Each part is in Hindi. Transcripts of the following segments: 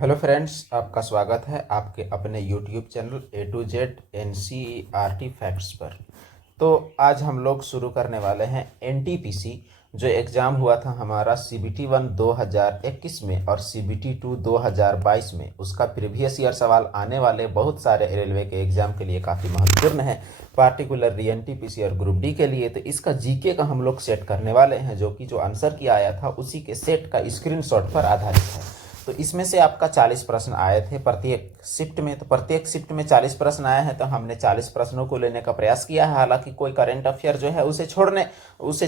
हेलो फ्रेंड्स, आपका स्वागत है आपके अपने YouTube channel A to Z NCERT facts पर। तो आज हम लोग शुरू करने वाले हैं NTPC जो एग्ज़ाम हुआ था हमारा CBT 1 2021 में और CBT 2 2022 में। उसका प्रीवियस ईयर सवाल आने वाले बहुत सारे रेलवे के एग्ज़ाम के लिए काफ़ी महत्वपूर्ण है, पार्टिकुलरली NTPC और ग्रुप डी के लिए। तो इसका जीके का हम लोग सेट करने वाले हैं, जो कि जो आंसर किया आया था उसी के सेट का स्क्रीनशॉट पर आधारित है। तो इसमें से आपका 40 प्रश्न आए थे प्रत्येक शिफ्ट में। तो प्रत्येक शिफ्ट में 40 प्रश्न आए हैं, तो हमने 40 प्रश्नों को लेने का प्रयास किया है। हालांकि कोई करंट अफेयर जो है उसे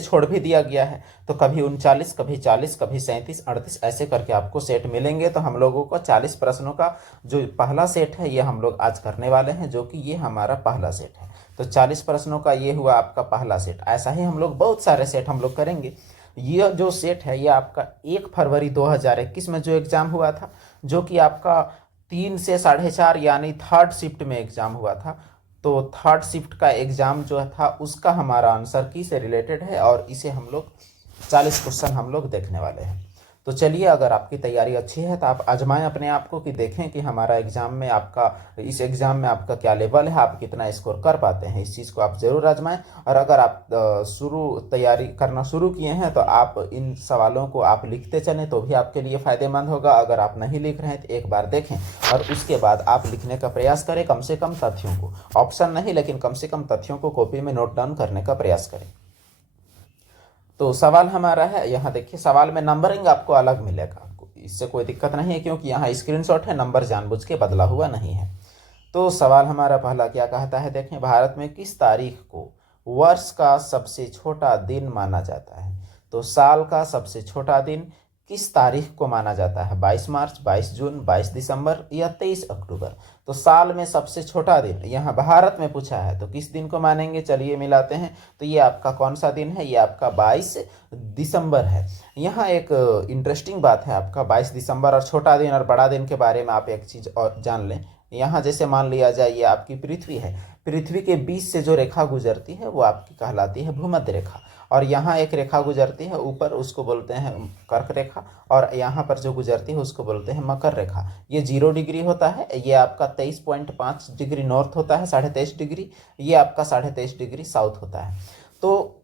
छोड़ भी दिया गया है। तो कभी 39, कभी 40, कभी 37, 38 ऐसे करके आपको सेट मिलेंगे। तो हम लोगों को 40 प्रश्नों का जो पहला सेट है ये हम लोग आज करने वाले हैं, जो कि ये हमारा पहला सेट है। तो 40 प्रश्नों का ये हुआ आपका पहला सेट। ऐसा ही हम लोग बहुत सारे सेट हम लोग करेंगे। यह जो सेट है ये आपका 1 फरवरी 2021 में जो एग्ज़ाम हुआ था, जो कि आपका 3 से 4:30 यानी थर्ड शिफ्ट में एग्ज़ाम हुआ था। तो थर्ड शिफ्ट का एग्ज़ाम जो था उसका हमारा आंसर की से रिलेटेड है और इसे हम लोग 40 क्वेश्चन हम लोग देखने वाले हैं। तो चलिए, अगर आपकी तैयारी अच्छी है तो आप आजमाएं अपने आप को कि देखें कि हमारा एग्ज़ाम में आपका इस एग्ज़ाम में आपका क्या लेवल है, आप कितना स्कोर कर पाते हैं। इस चीज़ को आप ज़रूर आजमाएं। और अगर आप तैयारी करना शुरू किए हैं तो आप इन सवालों को आप लिखते चलें तो भी आपके लिए फ़ायदेमंद होगा। अगर आप नहीं लिख रहे हैं तो एक बार देखें और उसके बाद आप लिखने का प्रयास करें। कम से कम तथ्यों को, ऑप्शन नहीं लेकिन कम से कम तथ्यों को कॉपी में नोट डाउन करने का प्रयास करें। तो सवाल हमारा है, यहाँ देखिए सवाल में नंबरिंग आपको अलग मिलेगा। आपको इससे कोई दिक्कत नहीं है, क्योंकि यहाँ स्क्रीनशॉट है, नंबर जानबूझ के बदला हुआ नहीं है। तो सवाल हमारा पहला क्या कहता है, देखें, भारत में किस तारीख को वर्ष का सबसे छोटा दिन माना जाता है। तो साल का सबसे छोटा दिन किस तारीख को माना जाता है? 22 मार्च, 22 जून, 22 दिसंबर या 23 अक्टूबर। तो साल में सबसे छोटा दिन यहाँ भारत में पूछा है, तो किस दिन को मानेंगे? चलिए मिलाते हैं। तो ये आपका कौन सा दिन है? ये आपका 22 दिसंबर है। यहाँ एक इंटरेस्टिंग बात है, आपका 22 दिसंबर और छोटा दिन और बड़ा दिन के बारे में आप एक चीज़ और जान लें। यहाँ जैसे मान लिया जाए ये आपकी पृथ्वी है, पृथ्वी के बीच से जो रेखा गुजरती है वो आपकी कहलाती है भूमध्य रेखा। और यहाँ एक रेखा गुजरती है ऊपर, उसको बोलते हैं कर्क रेखा। और यहाँ पर जो गुजरती है उसको बोलते हैं मकर रेखा। ये 0 डिग्री होता है। ये आपका 23.5 डिग्री नॉर्थ होता है, 23.5 डिग्री। ये आपका 23.5 डिग्री साउथ होता है। तो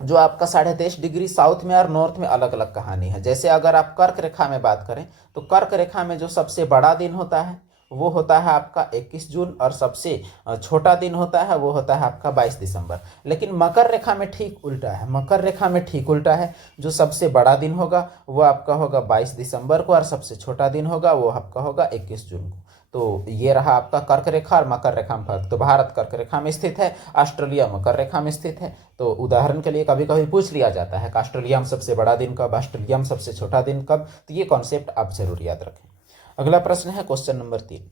जो आपका 23.5 डिग्री साउथ में और नॉर्थ में अलग अलग कहानी है। जैसे अगर आप कर्क रेखा में बात करें तो कर्क रेखा में जो सबसे बड़ा दिन होता है वो होता है आपका 21 जून और सबसे छोटा दिन होता है वो होता है आपका 22 दिसंबर। लेकिन मकर रेखा में ठीक उल्टा है। मकर रेखा में ठीक उल्टा है, जो सबसे बड़ा दिन होगा वो आपका होगा 22 दिसंबर को और सबसे छोटा दिन होगा वो आपका होगा 21 जून को। तो ये रहा आपका कर्क रेखा और मकर रेखा में फर्क। तो भारत कर्क रेखा में स्थित है, ऑस्ट्रेलिया मकर रेखा में स्थित है। तो उदाहरण के लिए कभी कभी पूछ लिया जाता है कि ऑस्ट्रेलिया में सबसे बड़ा दिन कब, ऑस्ट्रेलिया में सबसे छोटा दिन कब। तो ये कॉन्सेप्ट आप जरूर याद रखें। अगला प्रश्न है क्वेश्चन नंबर 3।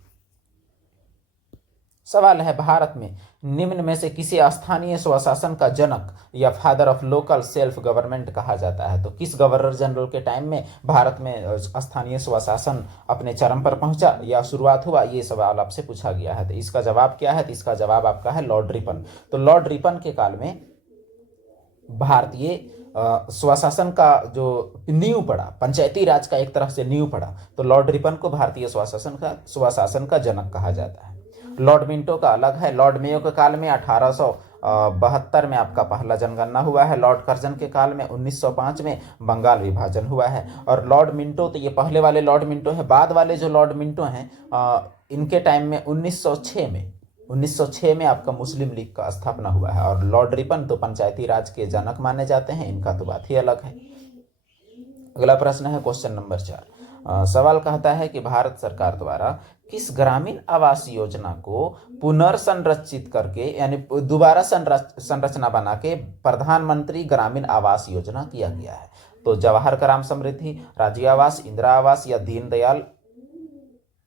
सवाल है, भारत में निम्न में से किसे स्थानीय स्वशासन का जनक या father of local self government कहा जाता है। तो किस गवर्नर जनरल के टाइम में भारत में स्थानीय स्वशासन अपने चरम पर पहुंचा या शुरुआत हुआ, ये सवाल आपसे पूछा गया है। तो इसका जवाब क्या है? तो इसका जवाब आपका है लॉर्ड रिपन। तो लॉर्ड रिपन के काल में भारतीय स्वशासन का जो नींव पड़ा, पंचायती राज का एक तरह से नींव पड़ा, तो लॉर्ड रिपन को भारतीय स्वशासन का जनक कहा जाता है। लॉर्ड मिंटो का अलग है। लॉर्ड मेयो के काल में 1872 में आपका पहला जनगणना हुआ है। लॉर्ड कर्जन के काल में 1905 में बंगाल विभाजन हुआ है। और लॉर्ड मिंटो, तो ये पहले वाले लॉर्ड मिंटो है। बाद वाले जो लॉर्ड मिंटो हैं इनके टाइम में 1906 में आपका मुस्लिम लीग का स्थापना हुआ है। और लॉर्ड रिपन तो पंचायती राज के जनक माने जाते हैं, इनका तो बात ही अलग है। अगला प्रश्न है क्वेश्चन नंबर 4। सवाल कहता है कि भारत सरकार द्वारा किस ग्रामीण आवास योजना को पुनर्संरचित करके यानी दोबारा संरचना बना के प्रधानमंत्री ग्रामीण आवास योजना किया गया है। तो जवाहर ग्राम समृद्धि, राजीव आवास, इंदिरा आवास या दीनदयाल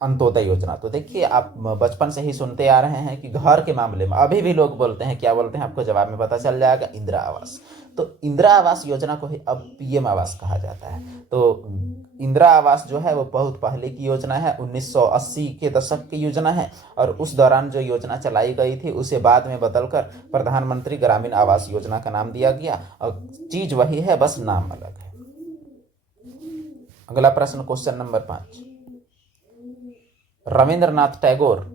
अंत्योदय योजना। तो देखिए, आप बचपन से ही सुनते आ रहे हैं कि घर के मामले में अभी भी लोग बोलते हैं, क्या बोलते हैं आपको जवाब में पता चल जाएगा, इंदिरा आवास। तो इंदिरा आवास योजना को ही अब पीएम आवास कहा जाता है। तो इंदिरा आवास जो है वो बहुत पहले की योजना है, 1980 के दशक की योजना है। और उस दौरान जो योजना चलाई गई थी उसे बाद में बदलकर प्रधानमंत्री ग्रामीण आवास योजना का नाम दिया गया। और चीज वही है, बस नाम अलग है। अगला प्रश्न क्वेश्चन नंबर 5। रविंद्रनाथ टैगोर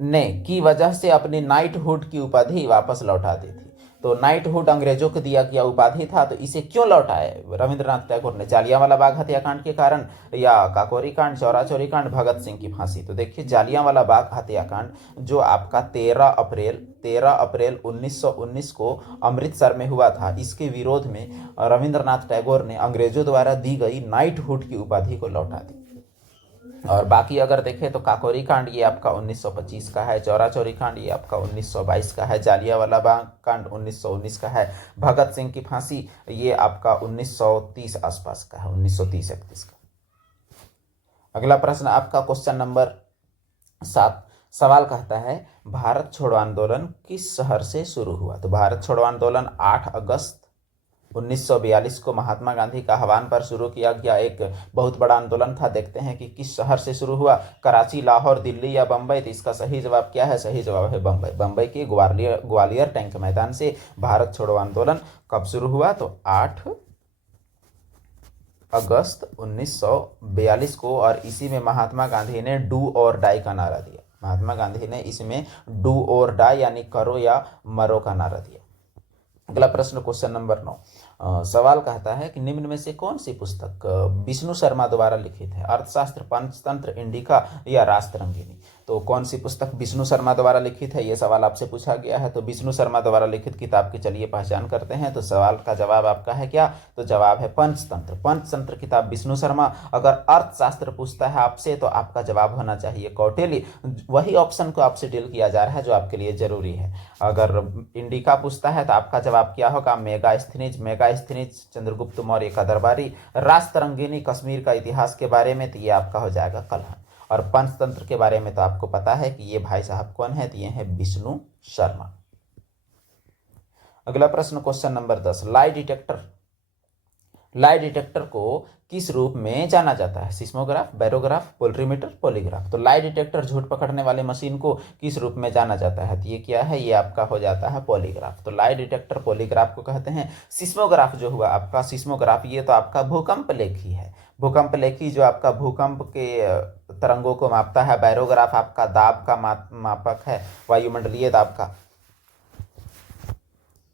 ने की वजह से अपनी नाइटहुड की उपाधि वापस लौटा दी थी। तो नाइटहुड अंग्रेजों को दिया गया उपाधि था, तो इसे क्यों लौटाए रविंद्रनाथ टैगोर ने? जालियांवाला बाग हत्याकांड के कारण, या काकोरी कांड, चौरा चौरी कांड, भगत सिंह की फांसी? तो देखिए, जालियांवाला बाग हत्याकांड जो आपका 13 अप्रैल 1919 को अमृतसर में हुआ था, इसके विरोध में रविंद्रनाथ टैगोर ने अंग्रेजों द्वारा दी गई नाइटहुड की उपाधि को लौटा दी। और बाकी अगर देखें तो काकोरी कांड ये आपका 1925 का है, चौरा चौरी कांड ये आपका 1922 का है, जालियांवाला बाग कांड 1919 का है, भगत सिंह की फांसी ये आपका 1930 आसपास का है, 1930-31 का। अगला प्रश्न आपका क्वेश्चन नंबर 7। सवाल कहता है भारत छोड़ो आंदोलन किस शहर से शुरू हुआ? तो भारत छोड़ो आंदोलन 8 अगस्त 1942 को महात्मा गांधी का आह्वान पर शुरू किया गया एक बहुत बड़ा आंदोलन था। देखते हैं कि किस शहर से शुरू हुआ, कराची, लाहौर, दिल्ली या बम्बई? तो इसका सही जवाब क्या है? सही जवाब है बम्बई। बम्बई के ग्वालियर टैंक मैदान से भारत छोड़ो आंदोलन कब शुरू हुआ? तो 8 अगस्त 1942 को, और इसी में महात्मा गांधी ने डू और डाई का नारा दिया। महात्मा गांधी ने इसमें डू और डाई यानी करो या मरो का नारा दिया। अगला प्रश्न क्वेश्चन नंबर 9। सवाल कहता है कि निम्न में से कौन सी पुस्तक विष्णु शर्मा द्वारा लिखित है? अर्थशास्त्र, पंचतंत्र, इंडिका या रास्तरंगिनी? तो कौन सी पुस्तक विष्णु शर्मा द्वारा लिखित है, ये सवाल आपसे पूछा गया है। तो विष्णु शर्मा द्वारा लिखित किताब की चलिए पहचान करते हैं। तो सवाल का जवाब आपका है क्या? तो जवाब है पंचतंत्र। पंचतंत्र किताब विष्णु शर्मा। अगर अर्थशास्त्र पूछता है आपसे तो आपका जवाब होना चाहिए कौटिल्य। वही ऑप्शन को आपसे डील किया जा रहा है जो आपके लिए जरूरी है। अगर इंडिका पूछता है तो आपका जवाब क्या होगा? मेगास्थनीज चंद्रगुप्त मौर्य का दरबारी। रास्तरंगिनी कश्मीर का इतिहास के बारे में, तो ये आपका हो जाएगा कलहन। और पंचतंत्र के बारे में तो आपको पता है कि ये भाई साहब कौन है? तो ये है विष्णु शर्मा। अगला प्रश्न क्वेश्चन नंबर 10। लाई डिटेक्टर को किस रूप में जाना जाता है? Seismograph, barograph, poltrimeter, polygraph? तो लाई डिटेक्टर झूठ पकड़ने वाले मशीन को किस रूप में जाना जाता है? तो ये क्या है? ये आपका हो जाता है पॉलीग्राफ। तो लाई डिटेक्टर पॉलीग्राफ को कहते हैं। सिस्मोग्राफ जो हुआ आपका, सिस्मोग्राफ ये तो आपका भूकंप लेखी है। भूकंप लेखी जो आपका भूकंप के तरंगों को मापता है। बैरोग्राफ आपका दाब का मापक है, वायुमंडलीय दाब का।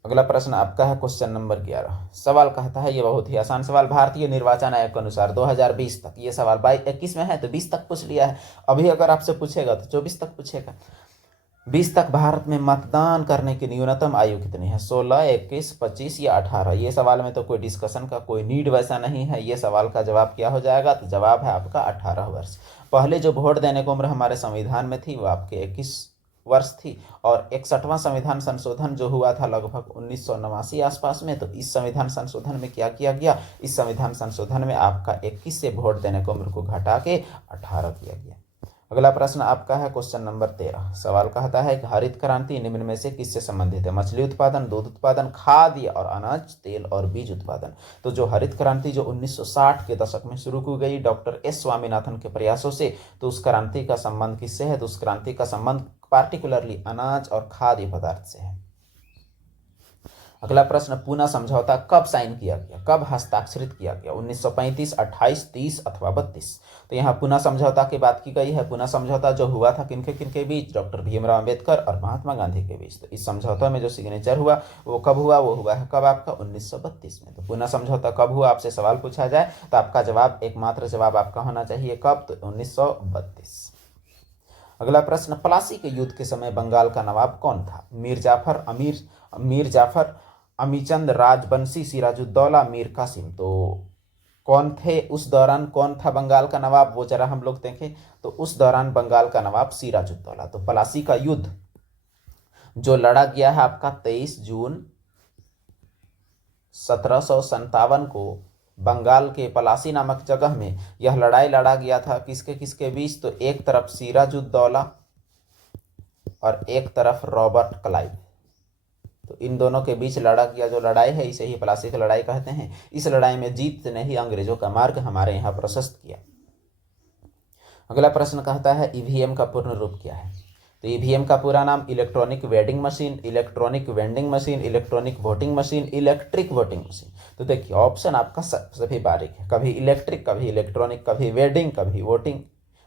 अगला प्रश्न आपका है क्वेश्चन नंबर 11। सवाल कहता है, ये बहुत ही आसान सवाल, भारतीय निर्वाचन आयोग के अनुसार 2020 तक, ये सवाल 21 में है तो 20 तक पूछ लिया है। अभी अगर आपसे पूछेगा तो 24 तक पूछेगा। 20 तक भारत में मतदान करने की न्यूनतम आयु कितनी है? 16, 21, 25 या 18? ये सवाल में तो कोई डिस्कशन का कोई नीड वैसा नहीं है। ये सवाल का जवाब क्या हो जाएगा? तो जवाब है आपका 18 वर्ष। पहले जो वोट देने की उम्र हमारे संविधान में थी वो आपके 21 वर्ष थी। और 61वां संविधान संशोधन जो हुआ था लगभग 1989 आसपास में, तो इस संविधान संशोधन में क्या किया गया? इस संविधान संशोधन में आपका 21 से वोट देने की उम्र को घटा के 18 किया गया। अगला प्रश्न आपका है क्वेश्चन नंबर 13। सवाल कहता है कि हरित क्रांति निम्न में से किससे संबंधित है? मछली उत्पादन, दूध उत्पादन, खाद्य और अनाज, तेल और बीज उत्पादन? तो जो हरित क्रांति जो 1960 के दशक में शुरू की गई डॉक्टर एस स्वामीनाथन के प्रयासों से, तो उस क्रांति का संबंध किससे है? तो उस क्रांति का संबंध पार्टिकुलरली अनाज और खाद्य पदार्थ से है। अगला प्रश्न, पूना समझौता कब साइन किया गया, कब हस्ताक्षरित किया गया? 1935, 28, 30 अथवा 32? तो यहाँ पूना समझौता की बात की गई है। पूना समझौता जो हुआ था किनके बीच? डॉक्टर भीमराव अंबेडकर और महात्मा गांधी के बीच। तो इस समझौता में जो सिग्नेचर हुआ वो कब हुआ? वो हुआ है कब आपका? 1932 में। तो पूना समझौता कब हुआ आपसे सवाल पूछा जाए तो आपका जवाब, एकमात्र जवाब आपका होना चाहिए कब? तो 1932। अगला प्रश्न, प्लासी के युद्ध के समय बंगाल का नवाब कौन था? मीर जाफर, अमीचंद, राजबंशी, सिराजुद्दौला, मीर कासिम? तो कौन थे उस दौरान, कौन था बंगाल का नवाब? वो जरा हम लोग देखें। तो उस दौरान बंगाल का नवाब सिराजुद्दौला। तो प्लासी का युद्ध जो लड़ा गया है आपका 23 जून 1757 को बंगाल के पलासी नामक जगह में, यह लड़ाई लड़ा गया था किसके किसके बीच? तो एक तरफ सिराजुद्दौला और एक तरफ रॉबर्ट क्लाइव। तो इन दोनों के बीच लड़ा गया जो लड़ाई है, इसे ही प्लासी की लड़ाई कहते हैं। इस लड़ाई में जीत ने ही अंग्रेजों का मार्ग हमारे यहाँ प्रशस्त किया। अगला प्रश्न कहता है ईवीएम का पूर्ण रूप क्या है? तो ईवीएम का पूरा नाम electronic vending machine, electronic vending machine, electronic voting machine, electric voting machine. तो देखिए ऑप्शन आपका सभी बारीक है, कभी इलेक्ट्रिक, कभी इलेक्ट्रॉनिक, कभी वेडिंग, कभी वोटिंग,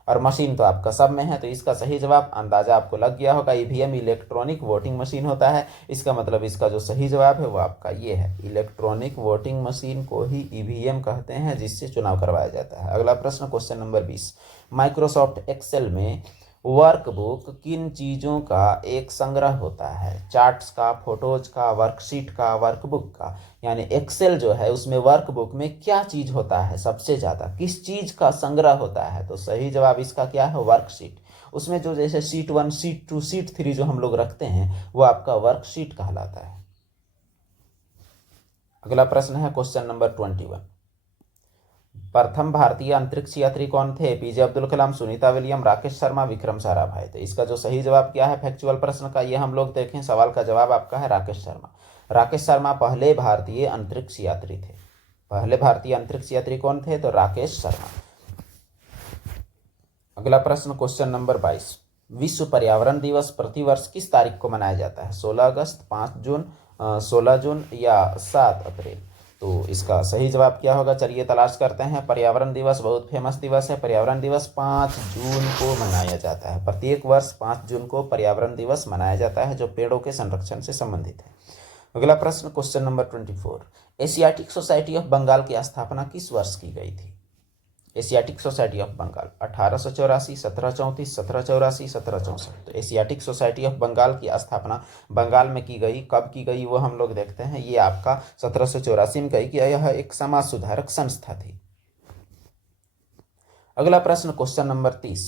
और मशीन तो आपका सब में है। तो इसका सही जवाब अंदाजा आपको लग गया होगा, ईवीएम इलेक्ट्रॉनिक वोटिंग मशीन होता है। इसका मतलब इसका जो सही जवाब है वो आपका ये है, इलेक्ट्रॉनिक वोटिंग मशीन को ही ईवीएम कहते हैं, जिससे चुनाव करवाया जाता है। अगला प्रश्न, क्वेश्चन नंबर 20, माइक्रोसॉफ्ट एक्सेल में वर्कबुक किन चीज़ों का एक संग्रह होता है? चार्ट्स का, फोटोज का, वर्कशीट का, वर्कबुक का। यानी एक्सेल जो है उसमें वर्कबुक में क्या चीज़ होता है सबसे ज़्यादा, किस चीज़ का संग्रह होता है? तो सही जवाब इसका क्या है? वर्कशीट। उसमें जो जैसे शीट 1, शीट 2, शीट 3 जो हम लोग रखते हैं वो आपका वर्कशीट कहलाता है। अगला प्रश्न है क्वेश्चन नंबर 21, प्रथम भारतीय अंतरिक्ष यात्री कौन थे? APJ Abdul Kalam, Sunita William, Rakesh Sharma, Vikram Sarabhai. तो इसका जो सही जवाब क्या है फैक्चुअल प्रश्न का, ये हम लोग देखें। सवाल का जवाब आपका है राकेश शर्मा। राकेश शर्मा पहले भारतीय अंतरिक्ष यात्री थे। पहले भारतीय अंतरिक्ष यात्री कौन थे? तो राकेश शर्मा। अगला प्रश्न क्वेश्चन नंबर 22, विश्व पर्यावरण दिवस प्रतिवर्ष किस तारीख को मनाया जाता है? 16 अगस्त, 5 जून, 16 जून या 7 अप्रैल? तो इसका सही जवाब क्या होगा, चलिए तलाश करते हैं। पर्यावरण दिवस बहुत फेमस दिवस है। पर्यावरण दिवस 5 जून को मनाया जाता है। प्रत्येक वर्ष 5 जून को पर्यावरण दिवस मनाया जाता है, जो पेड़ों के संरक्षण से संबंधित है। अगला प्रश्न question number 24, Asiatic Society of Bengal की स्थापना किस वर्ष की गई थी? Asiatic Society of Bengal 1884, 1734, 1784, 1764। तो एशियाटिक सोसाइटी ऑफ बंगाल की स्थापना बंगाल में की गई, कब की गई वो हम लोग देखते हैं। ये आपका 1784 में गई कि यह एक समाज सुधारक संस्था थी। अगला प्रश्न question number 30,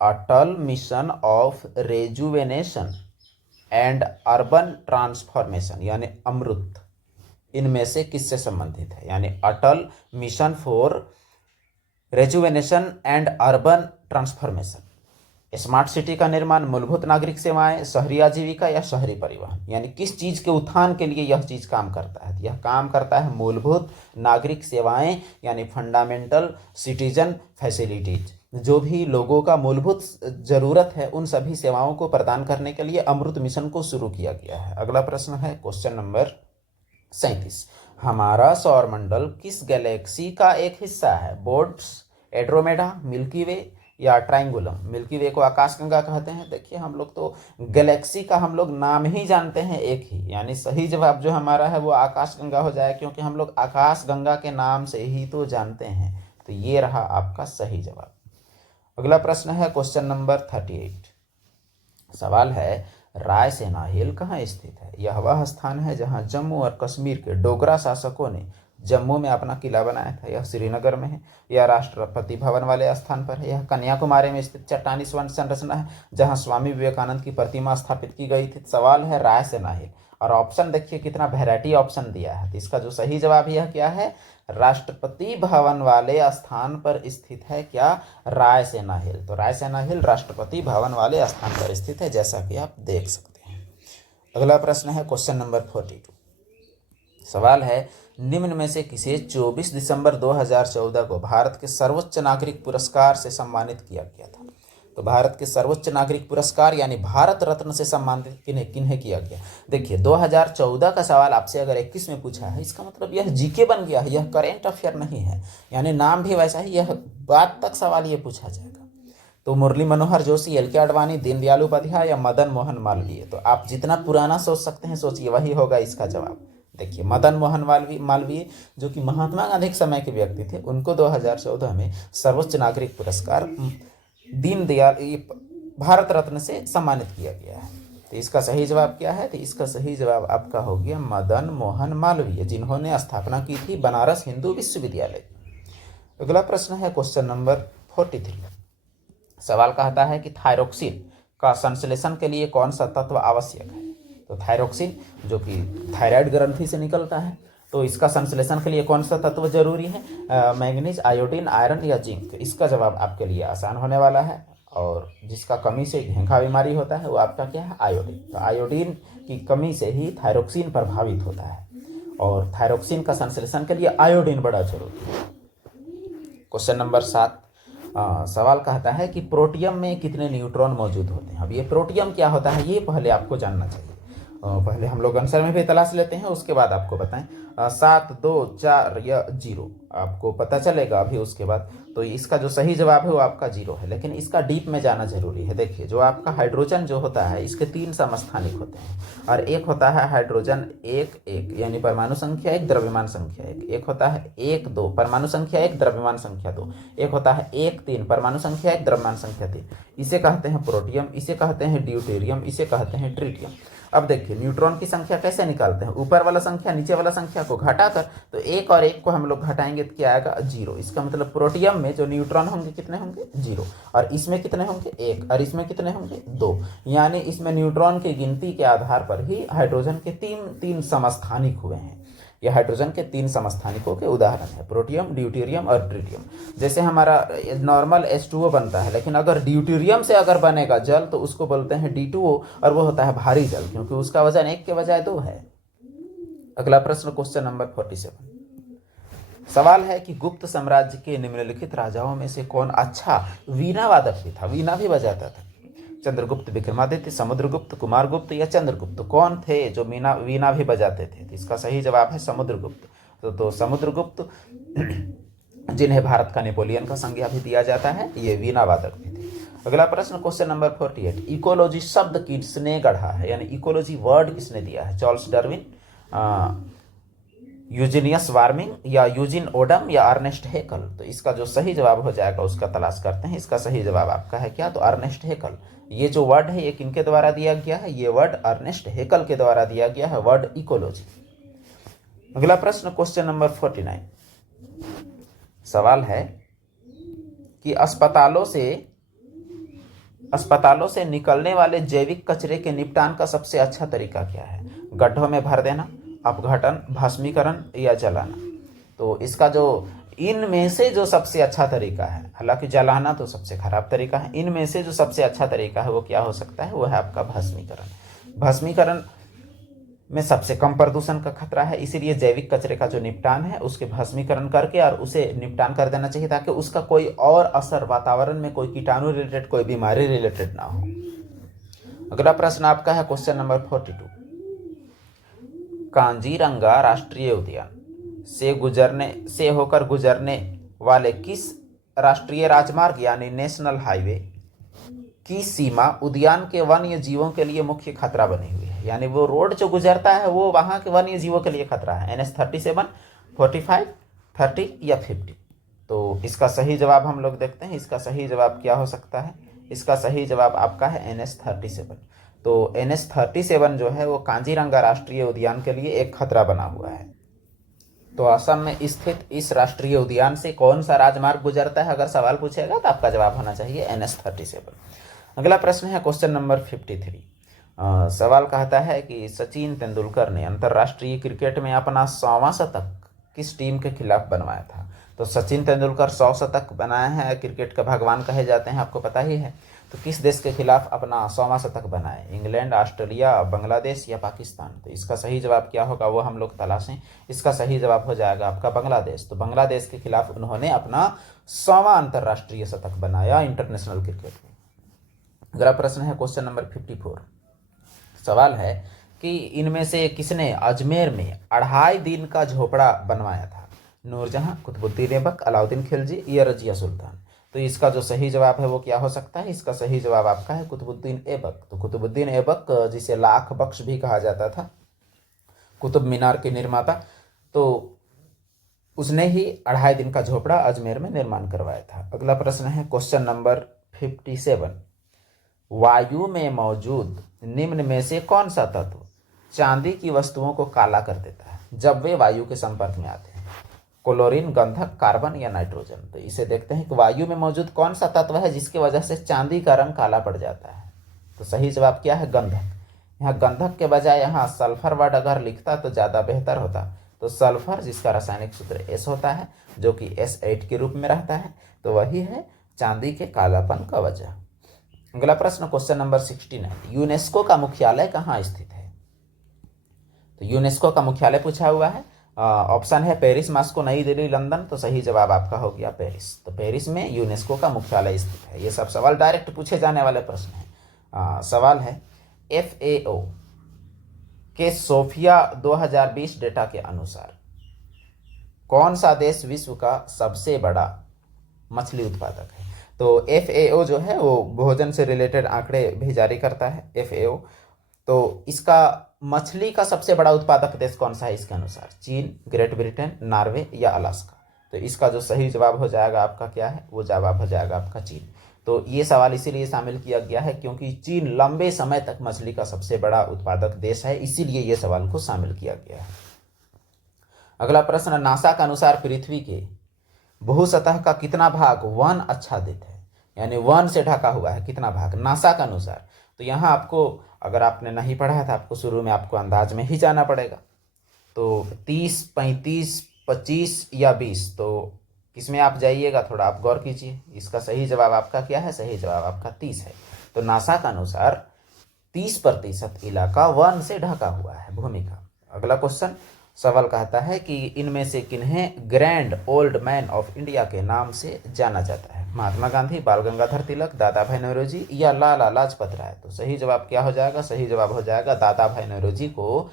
Atal mission of rejuvenation and urban transformation यानी अमृत, इनमें से किससे संबंधित है? यानी Atal mission for rejuvenation and urban transformation, smart city का निर्माण, मूलभूत नागरिक सेवाएं, शहरी आजीविका या शहरी परिवहन। यानी किस चीज़ के उत्थान के लिए यह चीज़ काम करता है? यह काम करता है मूलभूत नागरिक सेवाएं यानी फंडामेंटल सिटीजन फैसिलिटीज। जो भी लोगों का मूलभूत जरूरत है उन सभी सेवाओं को प्रदान करने के लिए अमृत मिशन को शुरू किया गया है। अगला प्रश्न है क्वेश्चन नंबर 37, हमारा सौरमंडल किस गैलेक्सी का एक हिस्सा है? बोर्ड्स, एड्रोमेडा, मिल्की वे या ट्राइंगुलम। मिल्की वे को आकाशगंगा कहते हैं। देखिए हम लोग तो गैलेक्सी का हम लोग नाम ही जानते हैं एक ही, यानी सही जवाब जो हमारा है वो आकाशगंगा हो जाए, क्योंकि हम लोग आकाशगंगा के नाम से ही तो जानते हैं। तो ये रहा आपका सही जवाब। अगला प्रश्न है क्वेश्चन नंबर 38, सवाल है रायसेना हिल कहाँ स्थित है? यह वह स्थान है जहाँ जम्मू और कश्मीर के डोगरा शासकों ने जम्मू में अपना किला बनाया था। यह श्रीनगर में है। यह राष्ट्रपति भवन वाले स्थान पर है। यह कन्याकुमारी में स्थित चट्टानी स्वर्ण संरचना है जहां स्वामी विवेकानंद की प्रतिमा स्थापित की गई थी। सवाल है रायसेना हिल, और ऑप्शन देखिए कितना वैरायटी ऑप्शन दिया है। तो इसका जो सही जवाब यह क्या है, राष्ट्रपति भवन वाले स्थान पर स्थित है क्या? रायसेना हिल। तो रायसेना हिल राष्ट्रपति भवन वाले स्थान पर स्थित है, जैसा कि आप देख सकते हैं। अगला प्रश्न है क्वेश्चन नंबर 42, सवाल है निम्न में से किसे 24 दिसंबर 2014 को भारत के सर्वोच्च नागरिक पुरस्कार से सम्मानित किया गया था? तो भारत के सर्वोच्च नागरिक पुरस्कार यानी भारत रत्न से सम्मानित किन्हें किन्हें किया गया? देखिए 2014 का सवाल आपसे अगर 21 में पूछा है, इसका मतलब यह जीके बन गया है, यह करेंट अफेयर नहीं है। यानी नाम भी वैसा ही, यह बात तक सवाल ये पूछा जाएगा। तो मुरली मनोहर जोशी, एल के आडवाणी, दीनदयाल उपाध्याय या मदन मोहन मालवीय। तो आप जितना पुराना सोच सकते हैं सोचिए, वही होगा इसका जवाब। देखिए मदन मोहन मालवीय जो कि महात्मा गांधी के समय के व्यक्ति थे, उनको 2014 में सर्वोच्च नागरिक पुरस्कार दीनदयाल भारत रत्न से सम्मानित किया गया है। तो इसका सही जवाब क्या है? तो इसका सही जवाब आपका हो गया मदन मोहन मालवीय, जिन्होंने स्थापना की थी बनारस हिंदू विश्वविद्यालय। अगला प्रश्न है क्वेश्चन नंबर 43, सवाल कहता है कि थायरोक्सिन का संश्लेषण के लिए कौन सा तत्व आवश्यक है? तो थायरोक्सिन जो कि थायराइड ग्रंथि से निकलता है, तो इसका संश्लेषण के लिए कौन सा तत्व जरूरी है? मैंगनीज, आयोडीन, आयरन या जिंक। इसका जवाब आपके लिए आसान होने वाला है, और जिसका कमी से घेंघा बीमारी होता है वो आपका क्या है? आयोडीन। तो आयोडीन की कमी से ही थायरोक्सिन प्रभावित होता है, और थायरोक्सिन का संश्लेषण के लिए आयोडीन बड़ा जरूरी है। क्वेश्चन नंबर 7, सवाल कहता है कि प्रोटियम में कितने न्यूट्रॉन मौजूद होते हैं? अब ये प्रोटियम क्या होता है ये पहले आपको जानना चाहिए। पहले हम लोग आंसर में भी तलाश लेते हैं, उसके बाद आपको बताएं। 7, 2, 4 या 0 आपको पता चलेगा अभी उसके बाद। तो इसका जो सही जवाब है वो आपका 0 है, लेकिन इसका डीप में जाना जरूरी है। देखिए, जो आपका हाइड्रोजन जो होता है इसके 3 समस्थानिक होते हैं, और एक होता है हाइड्रोजन 1, 1 यानी परमाणु संख्या 1 द्रव्यमान संख्या 1। एक होता है 1, 2 परमाणु संख्या 1 द्रव्यमान संख्या 2। एक होता है 1, 3 परमाणु संख्या 1 द्रव्यमान संख्या 3। इसे कहते हैं प्रोटियम, इसे कहते हैं ड्यूटेरियम, इसे कहते हैं ट्रिटियम। अब देखिए, न्यूट्रॉन की संख्या कैसे निकालते हैं? ऊपर वाला संख्या नीचे वाला संख्या को घटाकर, तो 1 और 1 को हम लोग घटाएंगे तो क्या आएगा? 0। इसका मतलब प्रोटियम में जो न्यूट्रॉन होंगे कितने होंगे? 0। और इसमें कितने होंगे? 1। और इसमें कितने होंगे? 2। यानी इसमें न्यूट्रॉन की गिनती के आधार पर ही हाइड्रोजन के तीन समस्थानिक हुए हैं। ये हाइड्रोजन के 3 समस्थानिकों के उदाहरण है, प्रोटियम, ड्यूटेरियम और ट्रिटियम। जैसे हमारा नॉर्मल H2O बनता है, लेकिन अगर ड्यूटेरियम से अगर बनेगा जल तो उसको बोलते हैं D2O, और वो होता है भारी जल, क्योंकि उसका वजन 1 के बजाय 2 है। अगला प्रश्न, क्वेश्चन नंबर 47। सवाल है कि गुप्त साम्राज्य के निम्नलिखित राजाओं में से कौन अच्छा वीणा वादक भी था, वीणा भी बजाता था? चंद्रगुप्त, विक्रमादित्य, समुद्रगुप्त, कुमारगुप्त या चंद्रगुप्त? कौन थे जो वीणा भी बजाते थे? तो इसका सही जवाब है समुद्रगुप्त। तो समुद्रगुप्त जिन्हें भारत का नेपोलियन का संज्ञा भी दिया जाता है, ये वीणा वादक भी थे। अगला प्रश्न, क्वेश्चन नंबर 48। इकोलॉजी शब्द किसने गढ़ा है, यानी इकोलॉजी वर्ड किसने दिया है? चार्ल्स डार्विन, यूजीनियस वार्मिंग या यूजिन ओडम या अर्नेस्ट हेकल? तो इसका जो सही जवाब हो जाएगा उसका तलाश करते हैं। इसका सही जवाब आपका है क्या? तो अर्नेस्ट हेकल। ये जो वर्ड है ये किनके द्वारा दिया गया है? ये वर्ड अर्नेस्ट हेकल के द्वारा दिया गया है, वर्ड इकोलॉजी। अगला प्रश्न, क्वेश्चन नंबर 49। सवाल है कि अस्पतालों से निकलने वाले जैविक कचरे के निपटान का सबसे अच्छा तरीका क्या है? गड्ढों में भर देना, अपघटन, भस्मीकरण या जलाना? तो इसका जो इनमें से जो सबसे अच्छा तरीका है, हालांकि जलाना तो सबसे खराब तरीका है, इनमें से जो सबसे अच्छा तरीका है वो क्या हो सकता है? वो है आपका भस्मीकरण। भस्मीकरण में सबसे कम प्रदूषण का खतरा है, इसीलिए जैविक कचरे का जो निपटान है उसके भस्मीकरण करके और उसे निपटान कर देना चाहिए, ताकि उसका कोई और असर वातावरण में, कोई कीटाणु रिलेटेड, कोई बीमारी रिलेटेड ना हो। अगला प्रश्न आपका है क्वेश्चन नंबर 42। कांजीरंगा राष्ट्रीय उद्यान से होकर गुजरने वाले किस राष्ट्रीय राजमार्ग यानी नेशनल हाईवे की सीमा उद्यान के वन्य जीवों के लिए मुख्य खतरा बनी हुई है? यानी वो रोड जो गुजरता है वो वहां के वन्य जीवों के लिए खतरा है। NH 37, 45, 30 या 50? तो इसका सही जवाब हम लोग देखते हैं। इसका सही जवाब क्या हो सकता है? इसका सही जवाब आपका है NH 37। तो NH 37 जो है वो कांजीरंगा राष्ट्रीय उद्यान के लिए एक खतरा बना हुआ है। तो असम में स्थित इस राष्ट्रीय उद्यान से कौन सा राजमार्ग गुजरता है? अगर सवाल पूछेगा तो आपका जवाब होना चाहिए NH 37। अगला प्रश्न है क्वेश्चन नंबर 53। सवाल कहता है कि सचिन तेंदुलकर ने अंतर्राष्ट्रीय क्रिकेट में अपना 100वां शतक किस टीम के खिलाफ बनवाया था? तो सचिन तेंदुलकर 100 शतक बनाए हैं, क्रिकेट का भगवान कहे जाते हैं, आपको पता ही है। तो किस देश के खिलाफ अपना 100वां शतक बनाए? इंग्लैंड, ऑस्ट्रेलिया, बांग्लादेश या पाकिस्तान? तो इसका सही जवाब क्या होगा वो हम लोग तलाशें। इसका सही जवाब हो जाएगा आपका बांग्लादेश। तो बांग्लादेश के खिलाफ उन्होंने अपना 100वां अंतर्राष्ट्रीय शतक बनाया इंटरनेशनल क्रिकेट में। अगला प्रश्न है क्वेश्चन नंबर 54। सवाल है कि इनमें से किसने अजमेर में 2.5 दिन का झोपड़ा बनवाया था? नूरजहां, कुतुबुद्दीन ऐबक, अलाउद्दीन खिलजी या रजिया सुल्तान? तो इसका जो सही जवाब है वो क्या हो सकता है? इसका सही जवाब आपका है कुतुबुद्दीन ऐबक। तो कुतुबुद्दीन ऐबक, जिसे लाख बख्श भी कहा जाता था, कुतुब मीनार के निर्माता, तो उसने ही 2.5 दिन का झोपड़ा अजमेर में निर्माण करवाया था। अगला प्रश्न है क्वेश्चन नंबर 57। वायु में मौजूद निम्न में से कौन सा तत्व चांदी की वस्तुओं को काला कर देता है जब वे वायु के संपर्क में आते हैं? क्लोरीन, गंधक, कार्बन या नाइट्रोजन? तो इसे देखते हैं कि वायु में मौजूद कौन सा तत्व है जिसकी वजह से चांदी का रंग काला पड़ जाता है। तो सही जवाब क्या है? गंधक। यहाँ गंधक के बजाय यहाँ सल्फर वर्ड अगर लिखता तो ज़्यादा बेहतर होता। तो सल्फर, जिसका रासायनिक सूत्र S होता है, जो कि S8 के रूप में रहता है, तो वही है चांदी के कालापन का वजह। अगला प्रश्न क्वेश्चन नंबर 69। यूनेस्को का मुख्यालय कहाँ स्थित है? तो यूनेस्को का मुख्यालय पूछा हुआ है। ऑप्शन है पेरिस, मास्को, नई दिल्ली, लंदन। तो सही जवाब आपका हो गया पेरिस। तो पेरिस में यूनेस्को का मुख्यालय स्थित है। ये सब सवाल डायरेक्ट पूछे जाने वाले प्रश्न हैं। सवाल है FAO के सोफिया 2020 डेटा के अनुसार कौन सा देश विश्व का सबसे बड़ा मछली उत्पादक है? तो FAO जो है वो भोजन से रिलेटेड आंकड़े भी जारी करता है, FAO। तो इसका मछली का सबसे बड़ा उत्पादक देश कौन सा है इसके अनुसार? चीन, ग्रेट ब्रिटेन, नॉर्वे या अलास्का? तो इसका जो सही जवाब हो जाएगा आपका क्या है? वो जवाब हो जाएगा आपका चीन। तो ये सवाल इसीलिए शामिल किया गया है क्योंकि चीन लंबे समय तक मछली का सबसे बड़ा उत्पादक देश है, इसीलिए ये सवाल को शामिल किया गया है। अगला प्रश्न, नासा के अनुसार पृथ्वी के भूसतह का कितना भाग वन आच्छादित है, यानी वन से ढका हुआ है, कितना भाग नासा के अनुसार? तो यहाँ आपको, अगर आपने नहीं पढ़ा है तो आपको शुरू में आपको अंदाज में ही जाना पड़ेगा। तो 30, 35, 25 या 20, तो किसमें आप जाइएगा? थोड़ा आप गौर कीजिए। इसका सही जवाब आपका क्या है? सही जवाब आपका 30 है। तो नासा के अनुसार 30% इलाका वन से ढका हुआ है, भूमि का। अगला क्वेश्चन, सवाल कहता है कि इनमें से किन्हें grand old man of India के नाम से जाना जाता है? महात्मा गांधी, बाल गंगाधर तिलक, दादा भाई नौरोजी या लाला लाजपत राय? तो सही जवाब क्या हो जाएगा? सही जवाब हो जाएगा दादा भाई नौरोजी को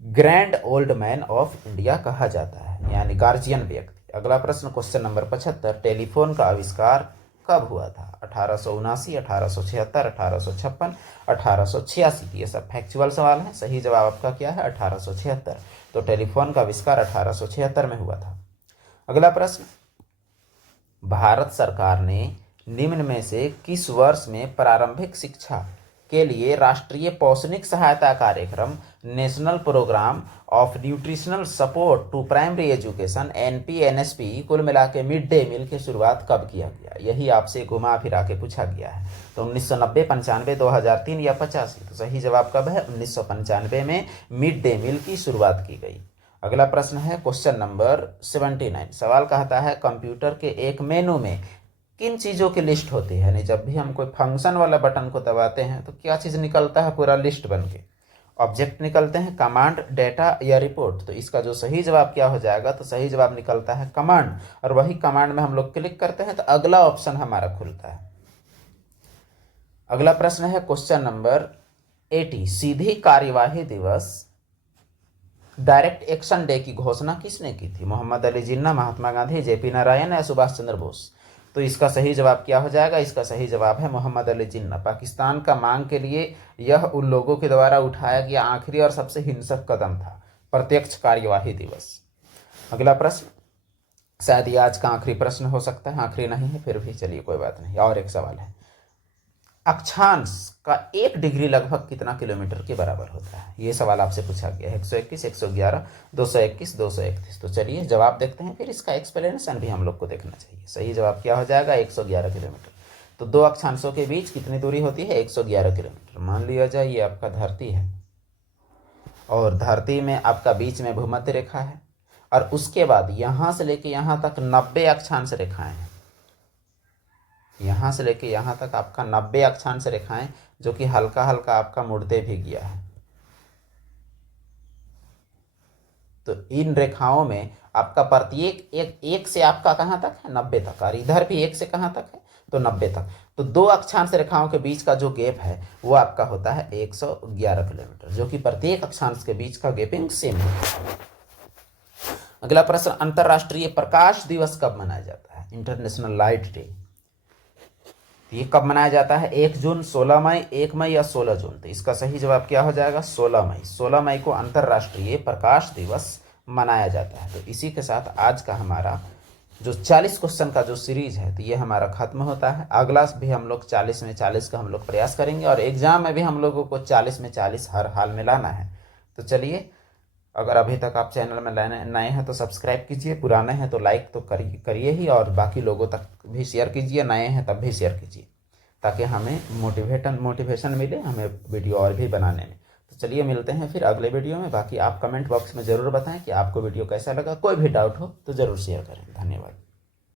grand old man of India कहा जाता है, यानी गार्जियन व्यक्ति। अगला प्रश्न, क्वेश्चन नंबर 75, टेलीफोन का आविष्कार कब हुआ था? 1879, 1876, 1856, 1886? ये सब फैक्चुअल सवाल है। सही जवाब आपका क्या है? 1876। तो टेलीफोन का आविष्कार 1876 में हुआ था। अगला प्रश्न, भारत सरकार ने निम्न में से किस वर्ष में प्रारंभिक शिक्षा के लिए राष्ट्रीय पौष्टिक सहायता कार्यक्रम national programme of nutritional support to primary education NPNSP कुल मिला के मिड डे मील की शुरुआत कब किया गया? यही आपसे घुमा फिरा के पूछा गया है। तो 1990, 95, 2003 या 85? तो सही जवाब कब है? 1995 में मिड डे मील की शुरुआत की गई। अगला प्रश्न है क्वेश्चन नंबर 79। सवाल कहता है कंप्यूटर के एक मेनू में किन चीज़ों की लिस्ट होती है? यानी जब भी हम कोई फंक्शन वाला बटन को दबाते हैं तो क्या चीज़ निकलता है? पूरा लिस्ट बन के ऑब्जेक्ट निकलते हैं, कमांड, डेटा या रिपोर्ट? तो इसका जो सही जवाब क्या हो जाएगा? तो सही जवाब निकलता है कमांड, और वही कमांड में हम लोग क्लिक करते हैं तो अगला ऑप्शन हमारा खुलता है। अगला प्रश्न है क्वेश्चन नंबर 80। सीधी कार्यवाही दिवस डायरेक्ट एक्शन डे की घोषणा किसने की थी? मोहम्मद अली जिन्ना, महात्मा गांधी, JP नारायण या सुभाष चंद्र बोस? तो इसका सही जवाब क्या हो जाएगा? इसका सही जवाब है मोहम्मद अली जिन्ना। पाकिस्तान का मांग के लिए यह उन लोगों के द्वारा उठाया गया आखिरी और सबसे हिंसक कदम था, प्रत्यक्ष कार्यवाही दिवस। अगला प्रश्न, शायद ये आज का आखिरी प्रश्न हो सकता है, आखिरी नहीं है फिर भी चलिए कोई बात नहीं। और एक सवाल है, अक्षांश का 1 डिग्री लगभग कितना किलोमीटर के बराबर होता है? ये सवाल आपसे पूछा गया है। 121, 111, 221, 231? तो चलिए जवाब देखते हैं, फिर इसका एक्सप्लेनेशन भी हम लोग को देखना चाहिए। सही जवाब क्या हो जाएगा? 111 किलोमीटर। तो दो अक्षांशों के बीच कितनी दूरी होती है? 111 किलोमीटर। मान लिया जाए ये आपका धरती है और धरती में आपका बीच में भूमध्य रेखा है, और उसके बाद यहाँ से लेके यहाँ तक 90 अक्षांश रेखाएं हैं। यहाँ से लेके यहाँ तक आपका 90 अक्षांश रेखाएं, जो कि हल्का हल्का आपका मुड़ते भी गया है। तो इन रेखाओं में आपका प्रत्येक एक से आपका कहाँ तक है? 90 तक, और इधर भी एक से कहाँ तक है? तो 90 तक। तो दो अक्षांश रेखाओं के बीच का जो गैप है वो आपका होता है 111 किलोमीटर, जो कि प्रत्येक अक्षांश के बीच का गैपिंग सेम है। अगला प्रश्न, अंतरराष्ट्रीय प्रकाश दिवस कब मनाया जाता है? International light day. ये कब मनाया जाता है? 1 जून, 16 मई, 1 मई या 16 जून? तो इसका सही जवाब क्या हो जाएगा? 16 मई। 16 मई को अंतरराष्ट्रीय प्रकाश दिवस मनाया जाता है। तो इसी के साथ आज का हमारा जो 40 क्वेश्चन का जो सीरीज है तो ये हमारा खत्म होता है। अगला भी हम लोग 40 में 40 का हम लोग प्रयास करेंगे, और एग्जाम में भी हम लोगों को 40 में 40 हर हाल में लाना है। तो चलिए, अगर अभी तक आप चैनल में नए हैं तो सब्सक्राइब कीजिए, पुराने हैं तो लाइक तो करिए ही, और बाकी लोगों तक भी शेयर कीजिए, नए हैं तब भी शेयर कीजिए, ताकि हमें मोटिवेशन मिले हमें वीडियो और भी बनाने में। तो चलिए मिलते हैं फिर अगले वीडियो में। बाकी आप कमेंट बॉक्स में ज़रूर बताएं कि आपको वीडियो कैसा लगा। कोई भी डाउट हो तो ज़रूर शेयर करें। धन्यवाद।